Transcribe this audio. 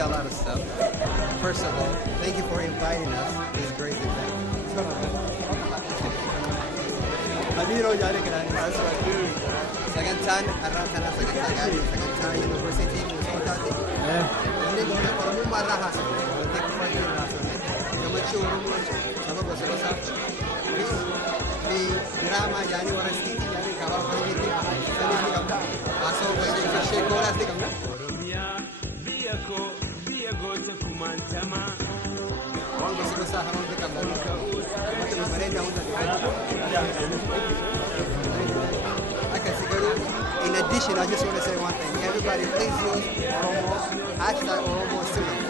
A lot of stuff. First of all, thank you for inviting us to this great event. Sagantaan irraa kana sagantaa gaarii sagantaa yuunivarsiitii Minnesotaati. Inni goone Oromummaa irraa haasofne wanti kuffaatii irraa haasofne gammachuu Oromoo saba gosa gosaa fi diraamaa jaanii warrastiitii jaanii kabaa fayyiitti sanis ni qabna. Haasoo gosa ishee koolaas ni qabna. Oromiyaa biyya koo biyya gosa kumaantama. Waan gosa gosaa haroon ni qabna. Wanti bareedaa hunda in addition, I just want to say one thing. Everybody, please use Oromo, #Oromo student.